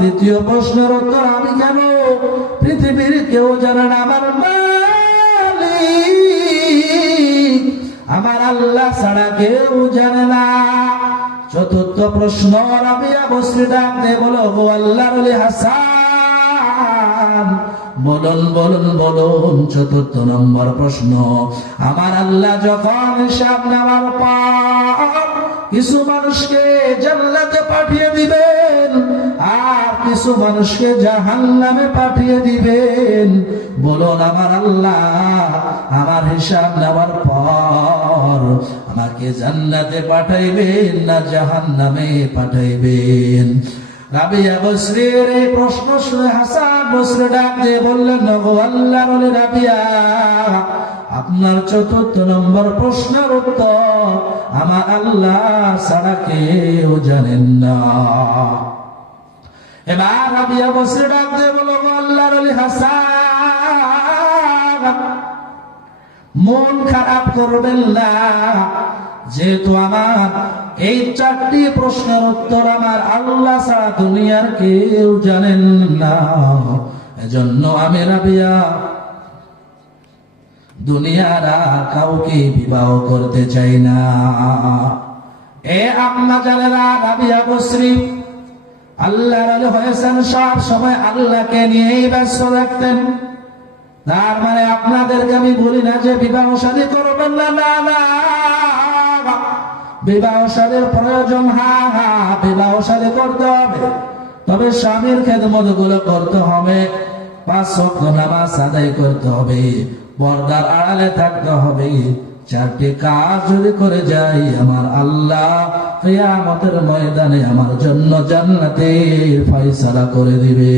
তৃতীয় প্রশ্নের উত্তর, আমি কেন? পৃথিবীর কেউ জানে না আমার মালিক আমার আল্লাহ ছাড়া কেউ জানে না। চতুর্থ প্রশ্ন, রাবিয়া বসরি ডাক দিয়ে বলো, গো আল্লাহর ওলি হাসান, বলুন বলুন বলুন। চতুর্থ নম্বর প্রশ্ন, আমার আল্লাহ যখন হিসাব নেওয়ার পর কিছু মানুষকে জান্নাতে পাঠিয়ে দিবেন আর কিছু মানুষকে জাহান্নামে পাঠিয়ে দিবেন, বলুন আমার আল্লাহ আমার হিসাব নেওয়ার পর আমাকে জান্নাতে পাঠাইবেন না জাহান্নামে পাঠাইবেন? রাবিয়া বসরির এই প্রশ্ন শুনে হাসান বসরি ডাক দিয়ে বললেন, গো আল্লাহর ওলি রাবিয়া, আপনার চতুর্থ নম্বর প্রশ্নের উত্তর আমার আল্লাহ ছাড়া কেউ জানেন না। এবার রাবিয়া বসরি ডাক দিয়ে বলো, গো আল্লাহর ওলি হাসান, মন খারাপ করবেন না, যেহেতু আমার এই চারটি প্রশ্নের উত্তর আমার আল্লাহ ছাড়া দুনিয়ার কেউ জানেন না, এজন্য আমি রাবিয়া দুনিয়ার কাউকে বিবাহ করতে চাই না। এ আম্মা জানেরা, রাবিয়া বসরি আল্লাহর ওলি হয়েছেন, সব সময় আল্লাহকে নিয়েই ব্যস্ত থাকতেন। তার মানে আপনাদেরকে আমি বলি না যে বিবাহ শাদী করবেন না, না না, বিবাহ শাদীর প্রয়োজন, হ্যাঁ হ্যাঁ বিবাহ শাদী করতে হবে, তবে স্বামীর খেদমত গুলো করতে হবে, 5 ওয়াক্ত নামাজ আদায় করতে হবে, পর্দার আড়ালে থাকতে হবে। 4টি কাজ যদি করে যাই আমার আল্লাহ কিয়ামতের ময়দানে আমার জন্য জান্নাতের ফয়সালা করে দিবে।